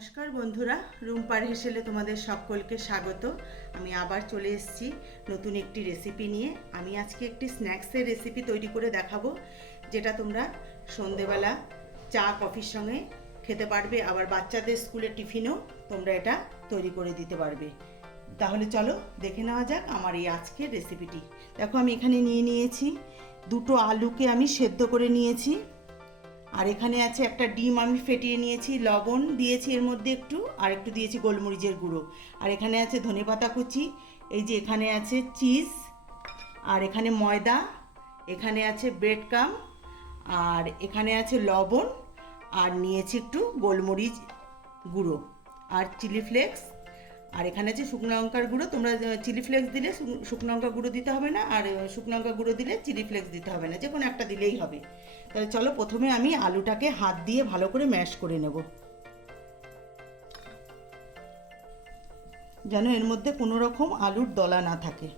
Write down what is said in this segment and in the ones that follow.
নমস্কার বন্ধুরা, রুম্পার হেসেলে তোমাদের সকলকে স্বাগত। আমি আবার চলে এসেছি নতুন একটি রেসিপি নিয়ে। আমি আজকে একটি স্ন্যাক্সের রেসিপি তৈরি করে দেখাবো, যেটা তোমরা সন্ধেবেলা চা কফির সঙ্গে খেতে পারবে, আবার বাচ্চাদের স্কুলের টিফিনেও তোমরা এটা তৈরি করে দিতে পারবে। তাহলে চলো দেখে নেওয়া যাক আমার এই আজকের রেসিপিটি। দেখো, আমি এখানে নিয়েছি দুটো আলুকে আমি সেদ্ধ করে নিয়েছি, আর এখানে আছে একটা ডিম আমি ফেটিয়ে নিয়েছি, লবণ দিয়েছি এর মধ্যে একটু, আর একটু দিয়েছি গোলমরিচের গুঁড়ো, আর এখানে আছে ধনেপাতা কুচি, এই যে এখানে আছে চিজ, আর এখানে ময়দা, এখানে আছে ব্রেড ক্রাম্ব, আর এখানে আছে লবণ, আর নিয়েছি একটু গোলমরিচ গুঁড়ো আর চিলি ফ্লেক্স, আর এখানে আছে শুকনো লঙ্কার গুঁড়ো। তোমরা চিলি ফ্লেক্স দিলে শুকনো লঙ্কা গুঁড়ো দিতে হবে না, আর শুকনো লঙ্কা গুঁড়ো দিলে চিলি ফ্লেক্স দিতে হবে না, যে কোনো একটা দিলেই হবে। তাহলে চলো প্রথমে আমি আলুটাকে হাত দিয়ে ভালো করে ম্যাশ করে নেব, যেন এর মধ্যে কোনো রকম আলুর দলা না থাকে।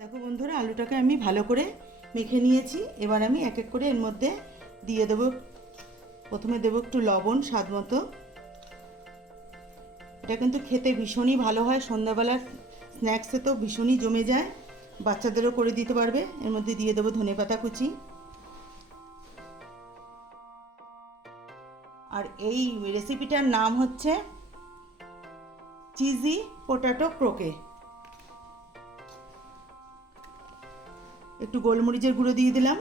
দেখো বন্ধুরা, আলুটাকে আমি ভালো করে মেখে নিয়েছি। এবার আমি এক এক করে এর মধ্যে দিয়ে দেবো। প্রথমে দেবো একটু লবণ স্বাদ মতো। এটা কিন্তু খেতে ভীষণই ভালো হয়, সন্ধ্যাবেলার স্ন্যাক্সে তো ভীষণই জমে যায়, বাচ্চাদেরও করে দিতে পারবে। এর মধ্যে দিয়ে দেবো ধনেপাতা কুচি, আর এই রেসিপিটার নাম হচ্ছে চিজি পটেটো ক্রোকে। একটু গোলমরিচের গুঁড়ো দিয়ে দিলাম,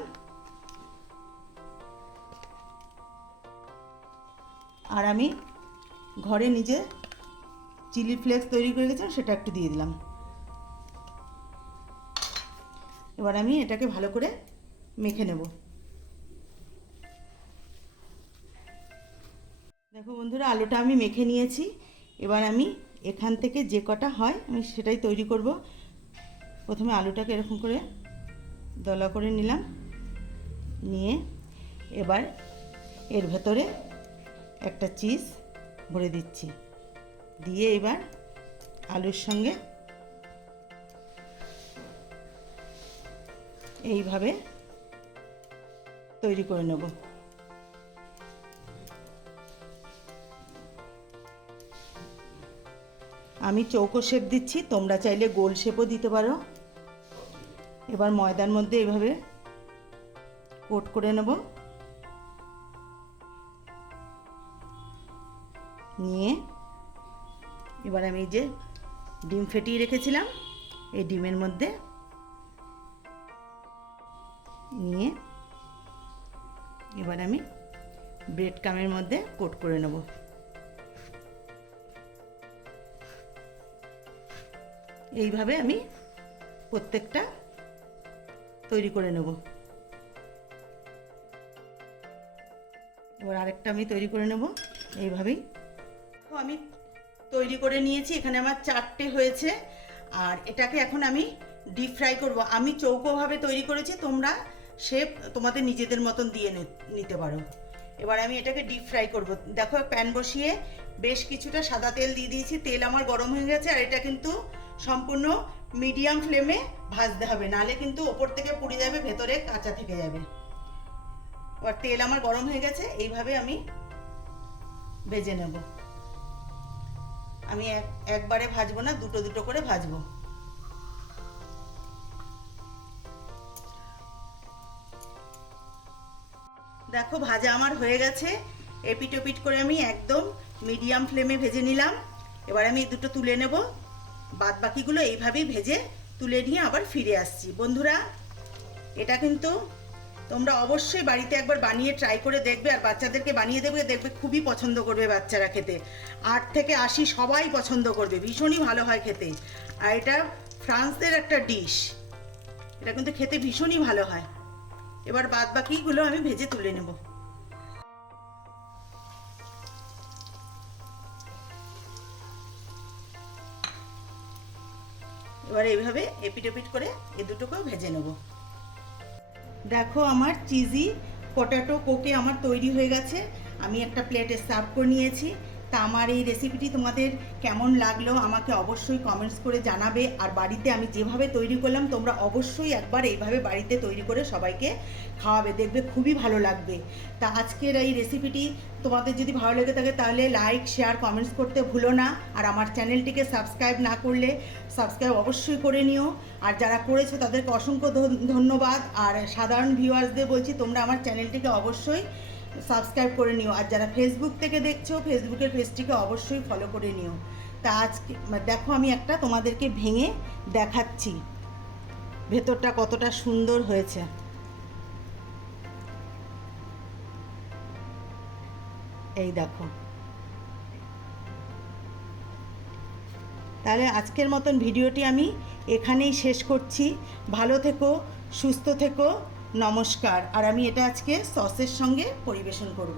আর আমি ঘরে নিজে চিলি ফ্লেক্স তৈরি করে গেছিলাম, সেটা একটু দিয়ে দিলাম। এবার আমি এটাকে ভালো করে মেখে নেব। দেখো বন্ধুরা, আলুটা আমি মেখে নিয়েছি। এবার আমি এখান থেকে যে কটা হয় আমি সেটাই তৈরি করব। প্রথমে আলুটাকে এরকম করে দলা করে নিলাম, নিয়ে এবার এর ভেতরে একটা চিজ ভরে দিচ্ছি, দিয়ে এবার আলুর সঙ্গে এইভাবে তৈরি করে নেব। আমি চৌকো শেপ দিচ্ছি, তোমরা চাইলে গোল শেপও দিতে পারো। এবার ময়দার মধ্যে এইভাবে কোট করে নেব, নিয়ে এবার আমি যে ডিম ফেটিয়ে রেখেছিলাম এই ডিমের মধ্যে নিয়ে এবার আমি ব্রেড ক্রাম্বের মধ্যে কোট করে নেব। এইভাবে আমি প্রত্যেকটা তৈরি করে নেব। এবার আরেকটা আমি তৈরি করে নেব এইভাবেই। তো আমি তৈরি করে নিয়েছি, এখানে আমার 4টে হয়েছে, আর এটাকে এখন আমি ডিপ ফ্রাই করব। আমি চৌকোভাবে তৈরি করেছি, তোমরা শেপ তোমাদের নিজেদের মতন দিয়ে নিতে পারো। এবার আমি এটাকে ডিপ ফ্রাই করব। দেখো, প্যান বসিয়ে বেশ কিছুটা সাদা তেল দিয়ে দিয়েছি, তেল আমার গরম হয়ে গেছে, আর এটা কিন্তু সম্পূর্ণ মিডিয়াম ফ্লেমে ভাজতে হবে, নাহলে কিন্তু ওপর থেকে পুড়ে যাবে, ভেতরে কাঁচা থেকে যাবে। এবার তেল আমার গরম হয়ে গেছে, এইভাবে আমি ভেজে নেব। আমি একবারে ভাজবো না, দুটো দুটো করে ভাজবো। দেখো, ভাজা আমার হয়ে গেছে। এপিট ওপিট করে আমি একদম মিডিয়াম ফ্লেমে ভেজে নিলাম। এবার আমি এই দুটো তুলে নেব, বাদ বাকিগুলো এইভাবেই ভেজে তুলে নিয়ে আবার ফিরে আসছি। বন্ধুরা, এটা কিন্তু তোমরা অবশ্যই বাড়িতে একবার বানিয়ে ট্রাই করে দেখবে, আর বাচ্চাদেরকে বানিয়ে দেবে, দেখবে খুবই পছন্দ করবে বাচ্চারা খেতে। 8 থেকে 80 সবাই পছন্দ করবে, ভীষণই ভালো হয় খেতে। আর এটা ফ্রান্সের একটা ডিশ, এটা কিন্তু খেতে ভীষণই ভালো হয়। এবার বাদ বাকিগুলো আমি ভেজে তুলে নেব। এবার এইভাবে এপিট ওপিট করে এ দুটোকেও ভেজে নেব। দেখো, আমার চিজি পটেটো কোকে আমার তৈরি হয়ে গেছে। আমি একটা প্লেটে সার্ভ করে নিয়েছি। তা আমার এই রেসিপিটি তোমাদের কেমন লাগলো আমাকে অবশ্যই কমেন্টস করে জানাবে। আর বাড়িতে আমি যেভাবে তৈরি করলাম তোমরা অবশ্যই একবার এইভাবে বাড়িতে তৈরি করে সবাইকে খাওয়াবে, দেখবে খুবই ভালো লাগবে। তা আজকের এই রেসিপিটি তোমাদের যদি ভালো লেগে থাকে তাহলে লাইক, শেয়ার, কমেন্টস করতে ভুলো না। আর আমার চ্যানেলটিকে সাবস্ক্রাইব না করলে সাবস্ক্রাইব অবশ্যই করে নিও। আর যারা করেছো তাদেরকে অসংখ্য ধন্যবাদ। আর সাধারণ ভিউয়ার্সদের বলছি তোমরা আমার চ্যানেলটিকে অবশ্যই সাবস্ক্রাইব করে নিও। আর যারা ফেসবুক থেকে দেখছো ফেসবুকের পেজটিকে অবশ্যই ফলো করে নিও। তা আজকে দেখো আমি একটা তোমাদেরকে ভেঙে দেখাচ্ছি ভেতরটা কতটা সুন্দর হয়েছে। এই দেখো। তাহলে আজকের মতন ভিডিওটি আমি এখানেই শেষ করছি। ভালো থেকো, সুস্থ থেকো, নমস্কার। আর আমি এটা আজকে সসের সঙ্গে পরিবেশন করব।